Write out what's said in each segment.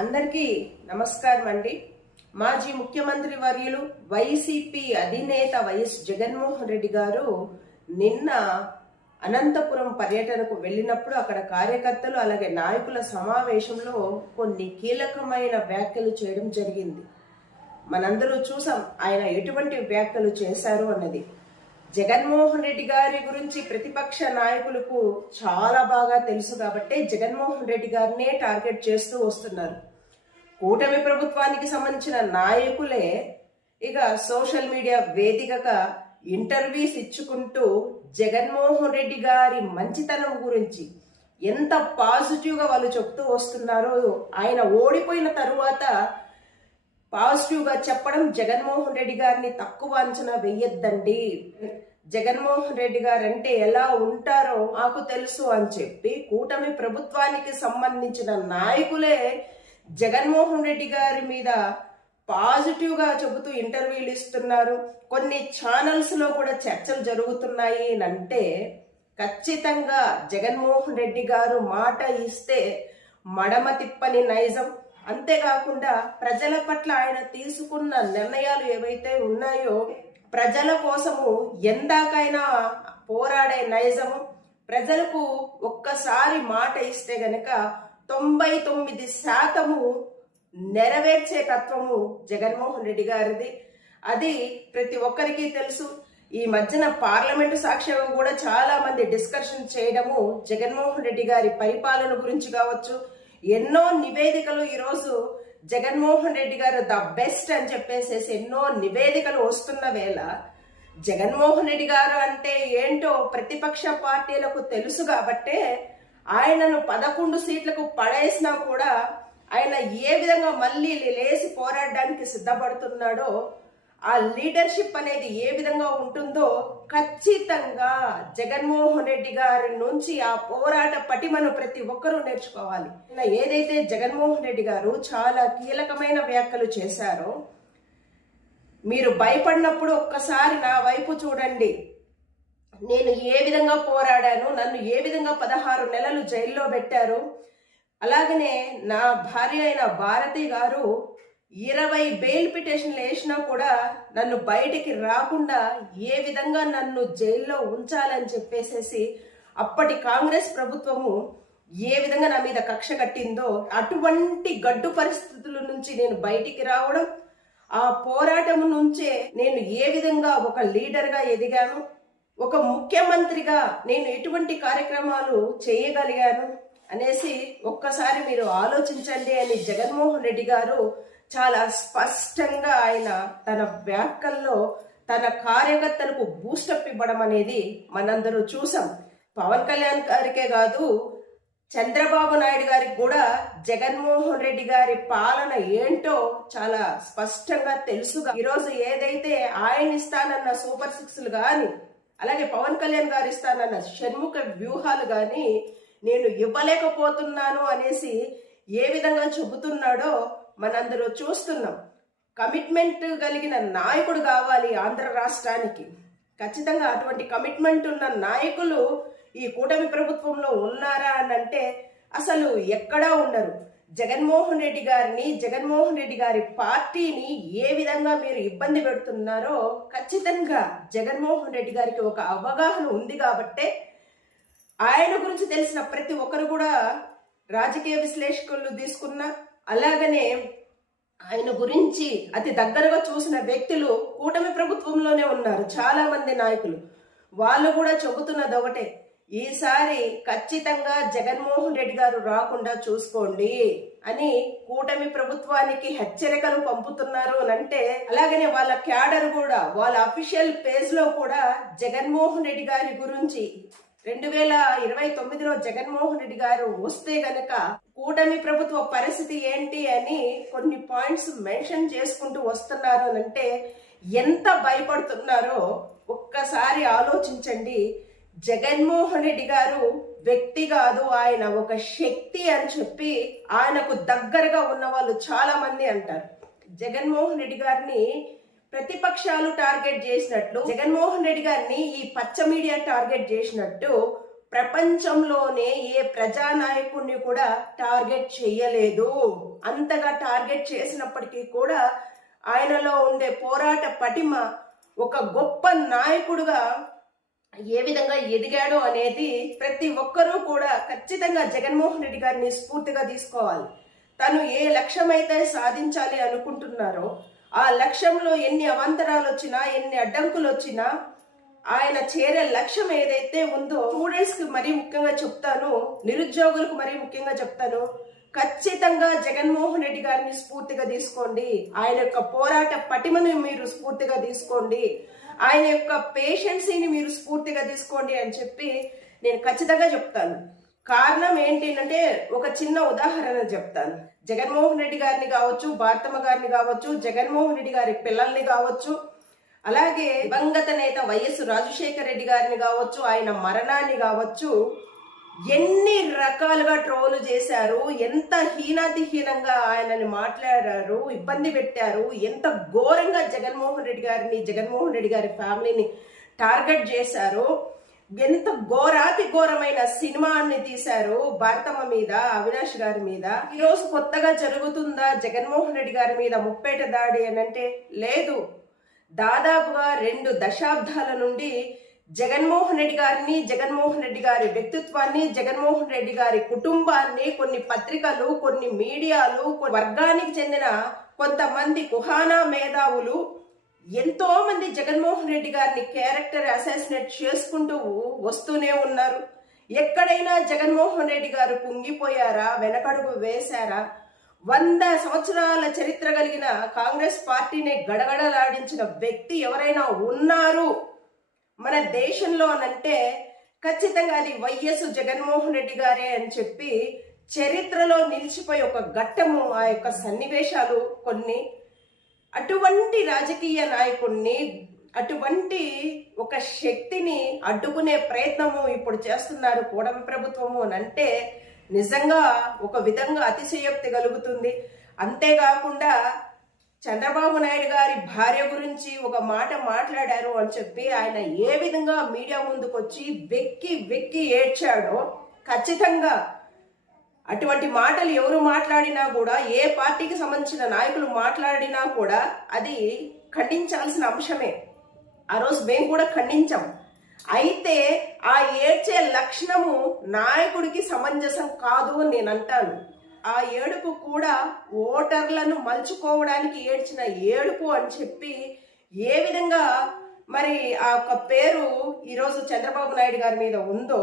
అందరికీ నమస్కారం అండి. మాజీ ముఖ్యమంత్రి వర్యులు వైసీపీ అధినేత వైఎస్ జగన్మోహన్ రెడ్డి గారు నిన్న అనంతపురం పర్యటనకు వెళ్ళినప్పుడు అక్కడ కార్యకర్తలు అలాగే నాయకుల సమావేశంలో కొన్ని కీలకమైన వ్యాఖ్యలు చేయడం జరిగింది. మనందరూ చూసాం ఆయన ఎటువంటి వ్యాఖ్యలు చేశారు అన్నది. జగన్మోహన్ రెడ్డి గారి గురించి ప్రతిపక్ష నాయకులకు చాలా బాగా తెలుసు కాబట్టి జగన్మోహన్ రెడ్డి గారినే టార్గెట్ చేస్తూ వస్తున్నారు. కూటమి ప్రభుత్వానికి సంబంధించిన నాయకులే ఇక సోషల్ మీడియా వేదికగా ఇంటర్వ్యూస్ ఇచ్చుకుంటూ జగన్మోహన్ రెడ్డి గారి మంచితనం గురించి ఎంత పాజిటివ్గా వాళ్ళు చెప్తూ వస్తున్నారో ఆయన ఓడిపోయిన తరువాత పాజిటివ్గా చెప్పడం జగన్మోహన్ రెడ్డి గారిని తక్కువ అంచనా వెయ్యొద్దండి జగన్మోహన్ రెడ్డి గారు అంటే ఎలా ఉంటారో నాకు తెలుసు అని చెప్పి కూటమి ప్రభుత్వానికి సంబంధించిన నాయకులే జగన్మోహన్ రెడ్డి గారి మీద పాజిటివ్గా చెబుతూ ఇంటర్వ్యూలు ఇస్తున్నారు. కొన్ని ఛానల్స్లో కూడా చర్చలు జరుగుతున్నాయి అని అంటే ఖచ్చితంగా జగన్మోహన్ రెడ్డి గారు మాట ఇస్తే మడమ తిప్పని నైజం. అంతేకాకుండా ప్రజల పట్ల ఆయన తీసుకున్న నిర్ణయాలు ఏవైతే ఉన్నాయో ప్రజల కోసము ఎందాకైనా పోరాడే నైజము. ప్రజలకు ఒక్కసారి మాట ఇస్తే గనక తొంభై తొమ్మిది శాతము నెరవేర్చే తత్వము జగన్మోహన్ రెడ్డి గారిది. అది ప్రతి ఒక్కరికి తెలుసు. ఈ మధ్యన పార్లమెంటు సాక్ష్యం కూడా చాలా మంది డిస్కషన్ చేయడము జగన్మోహన్ రెడ్డి గారి పరిపాలన గురించి కావచ్చు. ఎన్నో నివేదికలు ఈరోజు జగన్మోహన్ రెడ్డి గారు ద బెస్ట్ అని చెప్పేసేసి ఎన్నో నివేదికలు వస్తున్న వేళ జగన్మోహన్ రెడ్డి గారు అంటే ఏంటో ప్రతిపక్ష పార్టీలకు తెలుసు కాబట్టే ఆయనను పదకొండు సీట్లకు పడేసినా కూడా ఆయన ఏ విధంగా మళ్ళీ లేచి పోరాడడానికి సిద్ధపడుతున్నాడో ఆ లీడర్షిప్ అనేది ఏ విధంగా ఉంటుందో ఖచ్చితంగా జగన్మోహన్ రెడ్డి గారి నుంచి ఆ పోరాట పటిమను ప్రతి ఒక్కరూ నేర్చుకోవాలి. ఏదైతే జగన్మోహన్ రెడ్డి గారు చాలా కీలకమైన వ్యాఖ్యలు చేశారో మీరు భయపడినప్పుడు ఒక్కసారి నా వైపు చూడండి. నేను ఏ విధంగా పోరాడాను? నన్ను ఏ విధంగా పదహారు నెలలు జైల్లో పెట్టారు? అలాగనే నా భార్య అయిన భారతి గారు ఇరవై బెయిల్ పిటిషన్లు వేసినా కూడా నన్ను బయటికి రాకుండా ఏ విధంగా నన్ను జైల్లో ఉంచాలని చెప్పేసేసి అప్పటి కాంగ్రెస్ ప్రభుత్వము ఏ విధంగా నా మీద కక్ష కట్టిందో అటువంటి గడ్డు పరిస్థితుల నుంచి నేను బయటికి రావడం ఆ పోరాటం నుంచే నేను ఏ విధంగా ఒక లీడర్గా ఎదిగాను? ఒక ముఖ్యమంత్రిగా నేను ఎటువంటి కార్యక్రమాలు చేయగలిగాను అనేసి ఒక్కసారి మీరు ఆలోచించండి అని జగన్మోహన్ రెడ్డి గారు చాలా స్పష్టంగా ఆయన తన వ్యాఖ్యల్లో తన కార్యకర్తలకు బూస్టప్ ఇవ్వడం అనేది మనందరూ చూసాం. పవన్ కళ్యాణ్ గారికే కాదు చంద్రబాబు నాయుడు గారికి కూడా జగన్మోహన్ రెడ్డి గారి పాలన ఏంటో చాలా స్పష్టంగా తెలుసుగా. ఈరోజు ఏదైతే ఆయన ఇస్తానన్న సూపర్ సిక్స్లు కానీ అలాగే పవన్ కళ్యాణ్ గారు ఇస్తానన్న షణ్ముఖ వ్యూహాలు కానీ నేను ఇవ్వలేకపోతున్నాను అనేసి ఏ విధంగా చెబుతున్నాడో మనందరూ చూస్తున్నాం. కమిట్మెంట్ కలిగిన నాయకుడు కావాలి ఆంధ్ర రాష్ట్రానికి. ఖచ్చితంగా అటువంటి కమిట్మెంట్ ఉన్న నాయకులు ఈ కూటమి ప్రభుత్వంలో ఉన్నారా అని అంటే అసలు ఎక్కడా ఉండరు. జగన్మోహన్ రెడ్డి గారిని జగన్మోహన్ రెడ్డి గారి పార్టీని ఏ విధంగా మీరు ఇబ్బంది పెడుతున్నారో ఖచ్చితంగా జగన్మోహన్ రెడ్డి గారికి ఒక అవగాహన ఉంది కాబట్టే ఆయన గురించి తెలిసిన ప్రతి ఒక్కరు కూడా రాజకీయ విశ్లేషకులు తీసుకున్న అలాగనే ఆయన గురించి అతి దగ్గరగా చూసిన వ్యక్తులు కూటమి ప్రభుత్వంలోనే ఉన్నారు. చాలా మంది నాయకులు. వాళ్ళు కూడా చెబుతున్నది ఒకటే ఈసారి ఖచ్చితంగా జగన్మోహన్ రెడ్డి గారు రాకుండా చూసుకోండి అని కూటమి ప్రభుత్వానికి హెచ్చరికలు పంపుతున్నారు అని అంటే అలాగనే వాళ్ళ క్యాడర్ కూడా వాళ్ళ అఫీషియల్ పేజ్లో కూడా జగన్మోహన్ రెడ్డి గారి గురించి రెండు వేల ఇరవై తొమ్మిదిలో జగన్మోహన్ రెడ్డి గారు వస్తే గనక కూటమి ప్రభుత్వ పరిస్థితి ఏంటి అని కొన్ని పాయింట్స్ మెన్షన్ చేసుకుంటూ వస్తున్నారు అని అంటే ఎంత భయపడుతున్నారో ఒక్కసారి ఆలోచించండి. జగన్మోహన్ రెడ్డి గారు వ్యక్తి కాదు ఆయన ఒక శక్తి అని చెప్పి ఆయనకు దగ్గరగా ఉన్న వాళ్ళు చాలా మంది అంటారు. జగన్మోహన్ రెడ్డి గారిని ప్రతిపక్షాలు టార్గెట్ చేసినట్లు జగన్మోహన్ రెడ్డి గారిని ఈ పచ్చ మీడియా టార్గెట్ చేసినట్టు ప్రపంచంలోనే ఏ ప్రజానాయకుడిని కూడా టార్గెట్ చేయలేదు. అంతగా టార్గెట్ చేసినప్పటికీ కూడా ఆయనలో ఉండే పోరాట పటిమ ఒక గొప్ప నాయకుడుగా ఏ విధంగా ఎదిగాడు అనేది ప్రతి ఒక్కరూ కూడా ఖచ్చితంగా జగన్మోహన్ రెడ్డి గారిని స్ఫూర్తిగా తీసుకోవాలి. తను ఏ లక్ష్యం అయితే సాధించాలి అనుకుంటున్నారో ఆ లక్ష్యంలో ఎన్ని అవాంతరాలు వచ్చినా ఎన్ని అడ్డంకులు వచ్చినా ఆయన చేరే లక్ష్యం ఏదైతే ఉందో స్టూడెంట్స్కి మరీ ముఖ్యంగా చెప్తాను నిరుద్యోగులకు మరీ ముఖ్యంగా చెప్తాను ఖచ్చితంగా జగన్మోహన్ రెడ్డి గారిని స్ఫూర్తిగా తీసుకోండి. ఆయన యొక్క పోరాట పటిమను మీరు స్ఫూర్తిగా తీసుకోండి. ఆయన యొక్క పేషెన్సీని మీరు స్ఫూర్తిగా తీసుకోండి అని చెప్పి నేను ఖచ్చితంగా చెప్తాను. కారణం ఏంటి అంటే ఒక చిన్న ఉదాహరణ చెప్తాను. జగన్మోహన్ రెడ్డి గారిని కావచ్చు భారతమ్మ గారిని కావచ్చు జగన్మోహన్ రెడ్డి గారి పిల్లల్ని కావచ్చు అలాగే దివంగత నేత వైఎస్ రాజశేఖర రెడ్డి గారిని కావచ్చు ఆయన మరణాన్ని కావచ్చు ఎన్ని రకాలుగా ట్రోల్ చేశారు ఎంత హీనాతిహీనంగా ఆయనని మాట్లాడారు ఇబ్బంది పెట్టారు ఎంత ఘోరంగా జగన్మోహన్ రెడ్డి గారిని జగన్మోహన్ రెడ్డి గారి ఫ్యామిలీని టార్గెట్ చేశారు ఎంత ఘోరాతి ఘోరమైన సినిమాని తీశారు భారతమ్మ మీద అవినాష్ గారి మీద. ఈరోజు కొత్తగా జరుగుతుందా జగన్మోహన్ రెడ్డి గారి మీద ముప్పేట దాడి అని అంటే లేదు. దాదాపుగా రెండు దశాబ్దాల నుండి జగన్మోహన్ రెడ్డి గారిని జగన్మోహన్ రెడ్డి గారి వ్యక్తిత్వాన్ని జగన్మోహన్ రెడ్డి గారి కుటుంబాన్ని కొన్ని పత్రికలు కొన్ని మీడియాలు కొన్ని వర్గానికి చెందిన కొంతమంది కుహానా మేధావులు ఎంతో మంది జగన్మోహన్ రెడ్డి గారిని క్యారెక్టర్ అసాసినేట్ చేసుకుంటూ వస్తూనే ఉన్నారు. ఎక్కడైనా జగన్మోహన్ రెడ్డి గారు కుంగిపోయారా వెనకడుగు వేశారా? వంద సంవత్సరాల చరిత్ర కలిగిన కాంగ్రెస్ పార్టీని గడగడలాడించిన వ్యక్తి ఎవరైనా ఉన్నారు? మన దేశంలో అనంటే ఖచ్చితంగా అది వైఎస్ జగన్మోహన్ రెడ్డి గారే అని చెప్పి చరిత్రలో నిలిచిపోయి ఒక ఘట్టము ఆ యొక్క సన్నివేశాలు కొన్ని. అటువంటి రాజకీయ నాయకుడిని అటువంటి ఒక శక్తిని అడ్డుకునే ప్రయత్నము ఇప్పుడు చేస్తున్నారు కూడమి ప్రభుత్వము అని అంటే నిజంగా ఒక విధంగా అతిశయోక్తి కలుగుతుంది. అంతేకాకుండా చంద్రబాబు నాయుడు గారి భార్య గురించి ఒక మాట మాట్లాడారు అని చెప్పి ఆయన ఏ విధంగా మీడియా ముందుకు వచ్చి వెక్కి వెక్కి ఏడ్చాడో ఖచ్చితంగా అటువంటి మాటలు ఎవరు మాట్లాడినా కూడా ఏ పార్టీకి సంబంధించిన నాయకులు మాట్లాడినా కూడా అది ఖండించాల్సిన అంశమే. ఆ రోజు మేము కూడా ఖండించాం. అయితే ఆ ఏడ్చే లక్షణము నాయకుడికి సమంజసం కాదు అని నేను అంటాను. ఆ ఏడుపు కూడా ఓటర్లను మలుచుకోవడానికి ఏడ్చిన ఏడుపు అని చెప్పి ఏ విధంగా మరి ఆ యొక్క పేరు ఈరోజు చంద్రబాబు నాయుడు గారి మీద ఉందో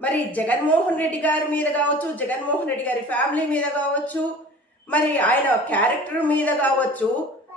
మరి జగన్మోహన్ రెడ్డి గారి మీద కావచ్చు జగన్మోహన్ రెడ్డి గారి ఫ్యామిలీ మీద కావచ్చు మరి ఆయన క్యారెక్టర్ మీద కావచ్చు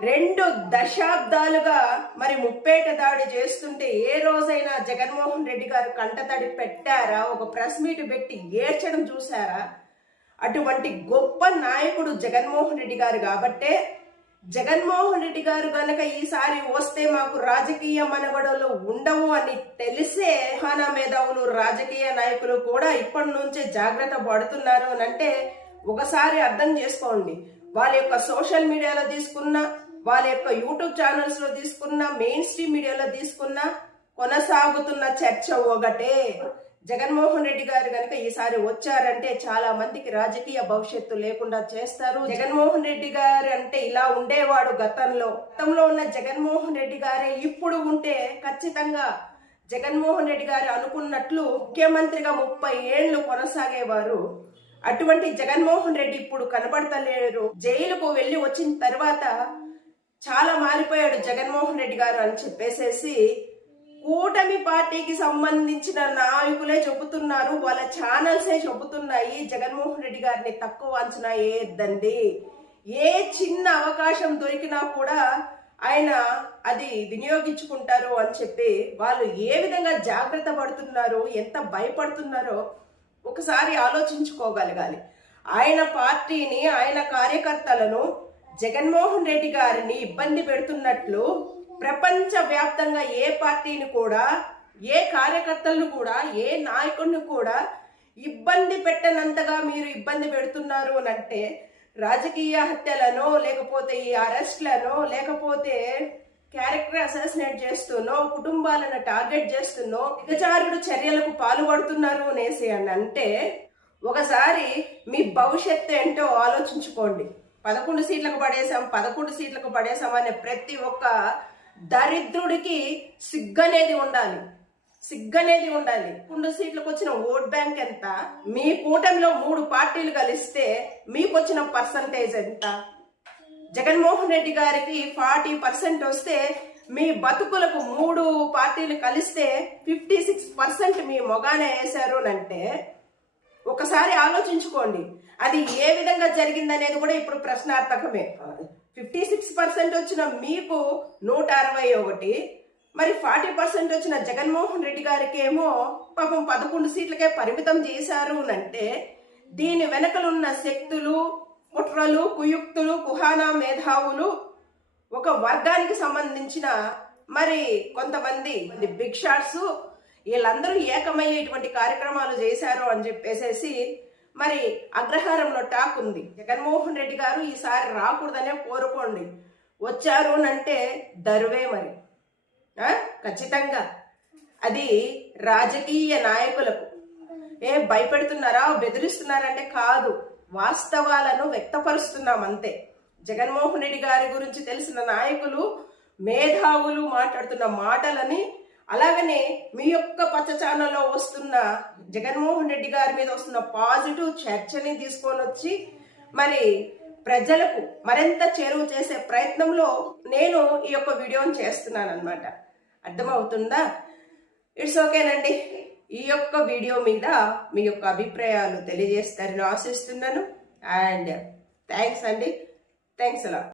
రెండు దశాబ్దాలుగా మరి ముప్పేట దాడి చేస్తుంటే ఏ రోజైనా జగన్మోహన్ రెడ్డి గారు కంటతడి పెట్టారా? ఒక ప్రెస్ మీట్ పెట్టి ఏడ్చడం చూసారా అటువంటి గొప్ప నాయకుడు జగన్మోహన్ రెడ్డి గారు కాబట్టే జగన్మోహన్ రెడ్డి గారు గనక ఈసారి వస్తే మాకు రాజకీయ మనగడలు ఉండవు అని తెలిసే హానా మేధావులు రాజకీయ నాయకులు కూడా ఇప్పటి నుంచే జాగ్రత్త పడుతున్నారు అని అంటే ఒకసారి అర్థం చేసుకోండి. వాళ్ళ యొక్క సోషల్ మీడియాలో తీసుకున్న వాళ్ళ యొక్క యూట్యూబ్ ఛానల్స్లో తీసుకున్న మెయిన్ స్ట్రీమ్ మీడియాలో తీసుకున్న కొనసాగుతున్న చర్చ ఒకటే. జగన్మోహన్ రెడ్డి గారు కనుక ఈసారి వచ్చారంటే చాలా మందికి రాజకీయ భవిష్యత్తు లేకుండా చేస్తారు. జగన్మోహన్ రెడ్డి గారు అంటే ఇలా ఉండేవాడు గతంలో. గతంలో ఉన్న జగన్మోహన్ రెడ్డి గారే ఇప్పుడు ఉంటే ఖచ్చితంగా జగన్మోహన్ రెడ్డి గారు అనుకున్నట్లు ముఖ్యమంత్రిగా ముప్పై ఏళ్ళు కొనసాగేవారు. అటువంటి జగన్మోహన్ రెడ్డి ఇప్పుడు కనబడతలేరు. జైలుకు వెళ్ళి వచ్చిన తర్వాత చాలా మారిపోయాడు జగన్మోహన్ రెడ్డి గారు అని చెప్పేసేసి కూటమి పార్టీకి సంబంధించిన నాయకులే చెబుతున్నారు. వాళ్ళ ఛానల్సే చెబుతున్నాయి. జగన్మోహన్ రెడ్డి గారిని తక్కువ అంచనా వేయద్దండి. ఏ చిన్న అవకాశం దొరికినా కూడా ఆయన అది వినియోగించుకుంటారు అని చెప్పి వాళ్ళు ఏ విధంగా జాగ్రత్త పడుతున్నారు ఎంత భయపడుతున్నారో ఒకసారి ఆలోచించుకోగలగాలి. ఆయన పార్టీని ఆయన కార్యకర్తలను జగన్మోహన్ రెడ్డి గారిని ఇబ్బంది పెడుతున్నట్లు ప్రపంచ వ్యాప్తంగా ఏ పార్టీని కూడా ఏ కార్యకర్తలను కూడా ఏ నాయకుడిని కూడా ఇబ్బంది పెట్టనంతగా మీరు ఇబ్బంది పెడుతున్నారు అని అంటే రాజకీయ హత్యలను లేకపోతే ఈ అరెస్ట్లను లేకపోతే క్యారెక్టర్ అసాసినేట్ చేస్తున్నో కుటుంబాలను టార్గెట్ చేస్తున్నో దిగజారుడు చర్యలకు పాల్పడుతున్నారు అనేసి అని అంటే ఒకసారి మీ భవిష్యత్తు ఏంటో ఆలోచించుకోండి. పదకొండు సీట్లకు పడేసాం పదకొండు సీట్లకు పడేసాం అనే ప్రతి ఒక్క దరిద్రుడికి సిగ్గనేది ఉండాలి. సిగ్గనేది ఉండాలి. రెండు సీట్లకు వచ్చిన ఓట్ బ్యాంక్ ఎంత? మీ కూటమిలో మూడు పార్టీలు కలిస్తే మీకు వచ్చిన పర్సంటేజ్ ఎంత? జగన్మోహన్ రెడ్డి గారికి ఫార్టీ పర్సెంట్ వస్తే మీ బతుకులకు మూడు పార్టీలు కలిస్తే ఫిఫ్టీ సిక్స్ పర్సెంట్ మీ మొగానే వేశారు అంటే ఒకసారి ఆలోచించుకోండి. అది ఏ విధంగా జరిగిందనేది కూడా ఇప్పుడు ప్రశ్నార్థకమే. ఫిఫ్టీ సిక్స్ పర్సెంట్ వచ్చిన మీకు నూట అరవై ఒకటి మరి ఫార్టీ పర్సెంట్ వచ్చిన జగన్మోహన్ రెడ్డి గారికి ఏమో పాపం పదకొండు సీట్లకే పరిమితం చేశారు అంటే దీని వెనకలున్న శక్తులు కుట్రలు కుయుక్తులు కుహానా మేధావులు ఒక వర్గానికి సంబంధించిన మరి కొంతమంది బిగ్ షాట్స్ వీళ్ళందరూ ఏకమయ్యేటువంటి కార్యక్రమాలు చేశారు అని చెప్పేసేసి మరి అగ్రహారంలో టాక్ ఉంది. జగన్మోహన్ రెడ్డి గారు ఈసారి రాకూడదనే కోరుకోండి. వచ్చారు అంటే దరువే మరి. ఖచ్చితంగా. అది రాజకీయ నాయకులకు. ఏ భయపెడుతున్నారా? బెదిరిస్తున్నారంటే కాదు. వాస్తవాలను వ్యక్తపరుస్తున్నాం అంతే. జగన్మోహన్ రెడ్డి గారి గురించి తెలిసిన నాయకులు మేధావులు మాట్లాడుతున్న మాటలని అలాగనే మీ యొక్క పచ్చ ఛానల్లో వస్తున్న జగన్మోహన్ రెడ్డి గారి మీద వస్తున్న పాజిటివ్ చర్చని తీసుకొని వచ్చి మరి ప్రజలకు మరింత చేరువ చేసే ప్రయత్నంలో నేను ఈ యొక్క వీడియోని చేస్తున్నాను అనమాట అర్థమవుతుందా ఇట్స్ ఓకేనండి ఈ యొక్క వీడియో మీద మీ యొక్క అభిప్రాయాలు తెలియజేస్తారని ఆశిస్తున్నాను. అండ్ థ్యాంక్స్ అండి. థ్యాంక్స్ అలా